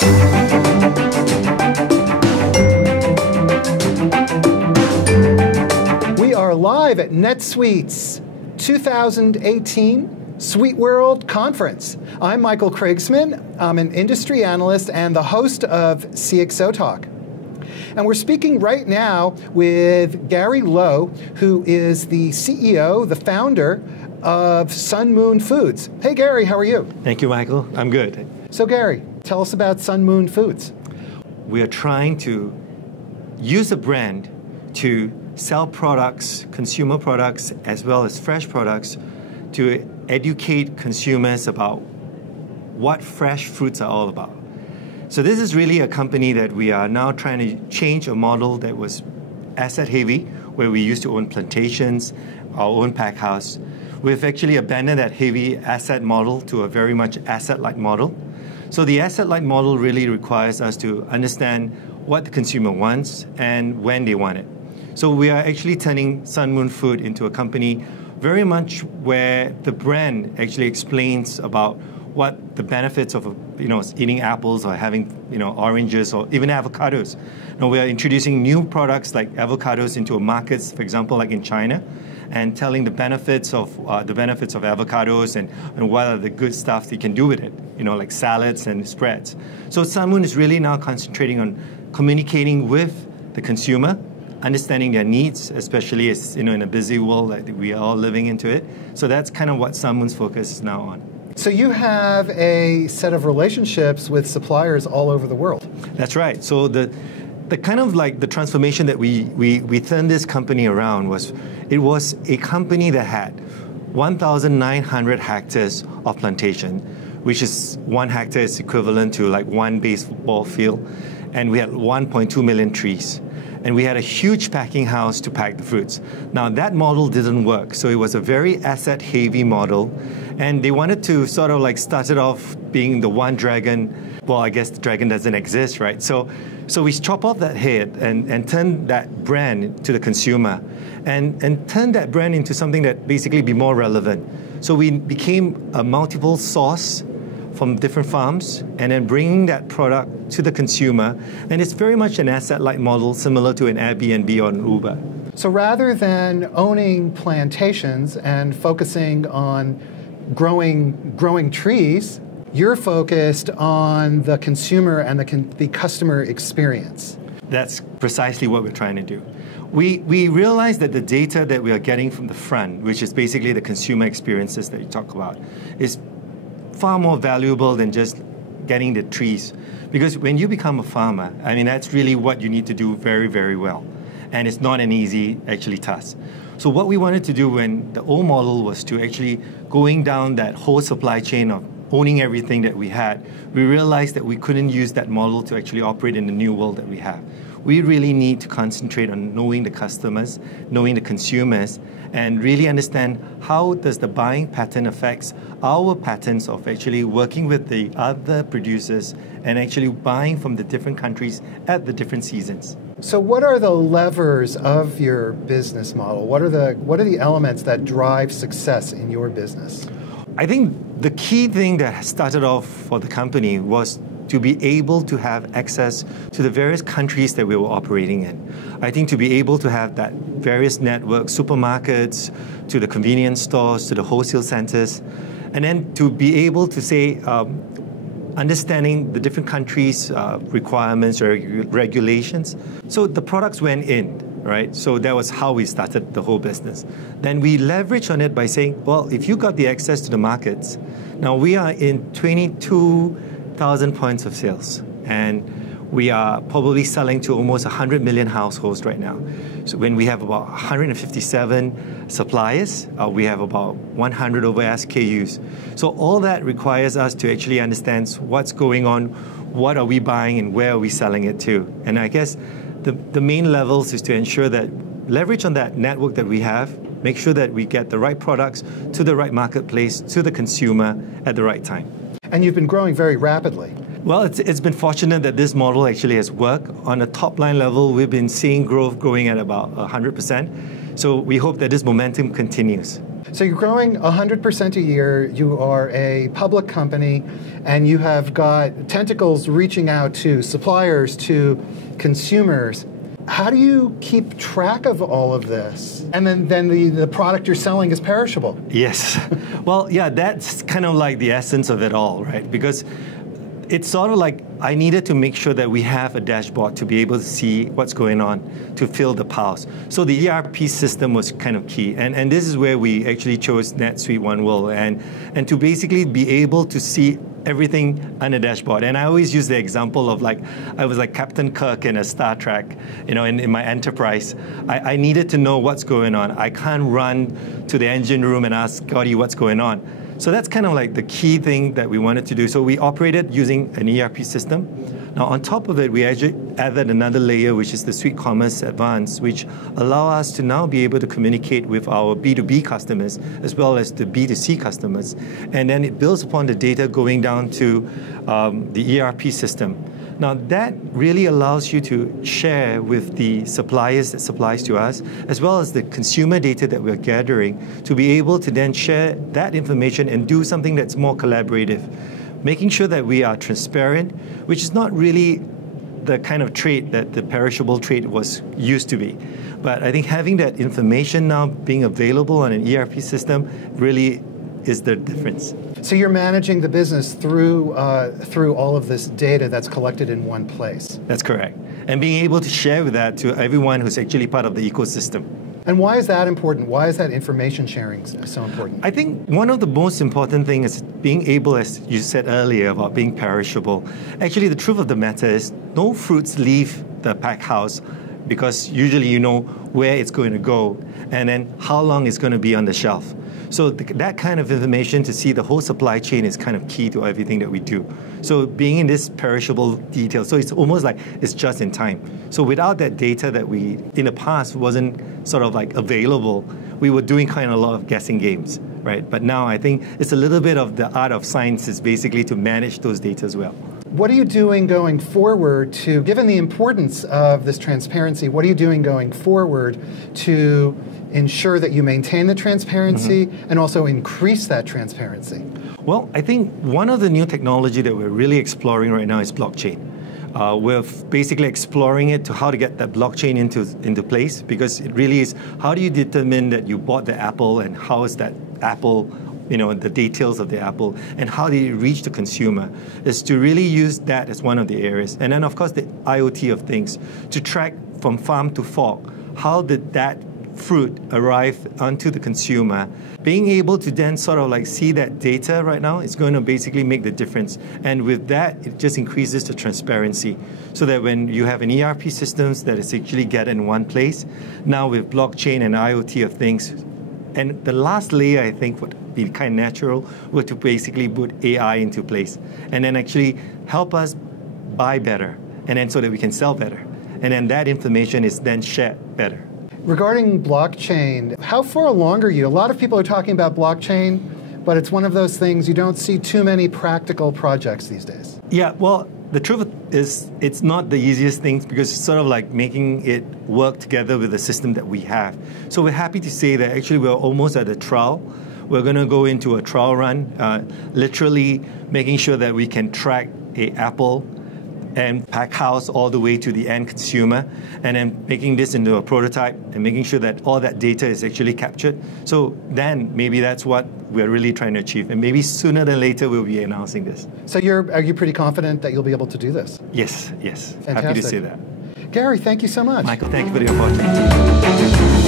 We are live at NetSuite's 2018 Suite World Conference. I'm Michael Krigsman. I'm an industry analyst and the host of CXOTalk. And we're speaking right now with Gary Lowe, who is the CEO, the founder of SunMoon Foods. Hey, Gary, how are you? Thank you, Michael. I'm good. So, Gary, tell us about SunMoon Foods. We are trying to use a brand to sell products, consumer products, as well as fresh products, to educate consumers about what fresh fruits are all about. So this is really a company that we are now trying to change a model that was asset heavy, where we used to own plantations, our own pack house. We've actually abandoned that heavy asset model to a very much asset-light model. So the asset-light model really requires us to understand what the consumer wants and when they want it. So we are actually turning SunMoon Food into a company very much where the brand actually explains about what the benefits of eating apples or having oranges or even avocados. Now we are introducing new products like avocados into markets, for example, like in China, and telling the benefits of avocados and what are the good stuff you can do with it, like salads and spreads. So SunMoon is really now concentrating on communicating with the consumer, understanding their needs, especially as in a busy world that we are all living into it. So that's kind of what SunMoon's focus is now on. So you have a set of relationships with suppliers all over the world. That's right. So the kind of like the transformation that we turned this company around was, it was a company that had 1,900 hectares of plantation, which is 1 hectare is equivalent to like 1 baseball field, and we had 1.2 million trees. And we had a huge packing house to pack the fruits. Now that model didn't work, so it was a very asset-heavy model, and they wanted to sort of like start it off being the one dragon. Well, I guess the dragon doesn't exist, right? So we chop off that head and turn that brand to the consumer, and turn that brand into something that basically be more relevant. So we became a multiple source from different farms, and then bringing that product to the consumer. And it's very much an asset-light model, similar to an Airbnb or an Uber. So rather than owning plantations and focusing on growing trees, you're focused on the consumer and the customer experience. That's precisely what we're trying to do. We realize that the data that we are getting from the front, which is basically the consumer experiences that you talk about, is far more valuable than just getting the trees. Because when you become a farmer, I mean, that's really what you need to do very, very well. And it's not an easy, actually, task. So what we wanted to do when the old model was to actually going down that whole supply chain of owning everything that we had, we realized that we couldn't use that model to actually operate in the new world that we have. We really need to concentrate on knowing the customers, knowing the consumers, and really understand how does the buying pattern affects our patterns of actually working with the other producers and actually buying from the different countries at the different seasons. So what are the levers of your business model? What are the elements that drive success in your business? I think the key thing that started off for the company was to be able to have access to the various countries that we were operating in. I think to be able to have that various networks, supermarkets, to the convenience stores, to the wholesale centers, and then to be able to say, understanding the different countries' requirements or regulations. So the products went in, right? So that was how we started the whole business. Then we leveraged on it by saying, well, if you got the access to the markets, now we are in 22,000 points of sales, and we are probably selling to almost 100 million households right now. So when we have about 157 suppliers, we have about 100 over SKUs. So all that requires us to actually understand what's going on, what are we buying, and where are we selling it to. And I guess the main levels is to ensure that leverage on that network that we have, make sure that we get the right products to the right marketplace, to the consumer at the right time. And you've been growing very rapidly. Well, it's been fortunate that this model actually has worked. On a top line level, we've been seeing growth growing at about 100%. So we hope that this momentum continues. So you're growing 100% a year, you are a public company, and you have got tentacles reaching out to suppliers, to consumers. How do you keep track of all of this? And then the product you're selling is perishable. Yes. Well, yeah, that's kind of like the essence of it all, right? Because it's sort of like I needed to make sure that we have a dashboard to be able to see what's going on, to fill the piles. So the ERP system was kind of key. And this is where we actually chose NetSuite One World and to basically be able to see everything on the dashboard. And I always use the example of like, I was like Captain Kirk in a Star Trek, in my enterprise. I needed to know what's going on. I can't run to the engine room and ask Scotty what's going on. So that's kind of like the key thing that we wanted to do. So we operated using an ERP system. Now on top of it, we actually added another layer, which is the Suite Commerce Advanced, which allow us to now be able to communicate with our B2B customers as well as the B2C customers. And then it builds upon the data going down to the ERP system. Now that really allows you to share with the suppliers that supplies to us, as well as the consumer data that we're gathering, to be able to then share that information and do something that's more collaborative. Making sure that we are transparent, which is not really the kind of trait that the perishable trait was used to be. But I think having that information now being available on an ERP system really is the difference. So you're managing the business through all of this data that's collected in one place. That's correct. And being able to share with that to everyone who's actually part of the ecosystem. And why is that important? Why is that information sharing so important? I think one of the most important things is being able, as you said earlier, about being perishable. Actually, the truth of the matter is no fruits leave the pack house because usually you know where it's going to go and then how long it's going to be on the shelf. So that kind of information to see the whole supply chain is kind of key to everything that we do. So being in this perishable detail, so it's almost like it's just in time. So without that data that we, in the past, wasn't sort of like available, we were doing kind of a lot of guessing games, right? But now I think it's a little bit of the art of science is basically to manage those data as well. What are you doing going forward to, given the importance of this transparency, what are you doing going forward to ensure that you maintain the transparency and also increase that transparency? Well, I think one of the new technology that we're really exploring right now is blockchain. We're basically exploring it to how to get that blockchain into place, because it really is how do you determine that you bought the apple and how is that apple, the details of the apple, and how did it reach the consumer, is to really use that as one of the areas. And then, of course, the IoT of things, to track from farm to fork, how did that fruit arrive onto the consumer. Being able to then sort of like see that data right now is going to basically make the difference. And with that, it just increases the transparency. So that when you have an ERP systems that is actually gathered in one place, now with blockchain and IoT of things, and the last layer, I think, would be kind of natural, were to basically put AI into place and then actually help us buy better, and then so that we can sell better. And then that information is then shared better. Regarding blockchain, how far along are you? A lot of people are talking about blockchain, but it's one of those things you don't see too many practical projects these days. Yeah, well, the truth is it's not the easiest thing because it's sort of like making it work together with the system that we have. So we're happy to say that actually we're almost at a trial. We're going to go into a trial run, literally making sure that we can track an apple and pack house all the way to the end consumer, and then making this into a prototype and making sure that all that data is actually captured. So then maybe that's what we're really trying to achieve, and maybe sooner than later we'll be announcing this. So are you pretty confident that you'll be able to do this? Yes. Fantastic. Happy to say that. Gary, thank you so much. Michael, thank you for the opportunity.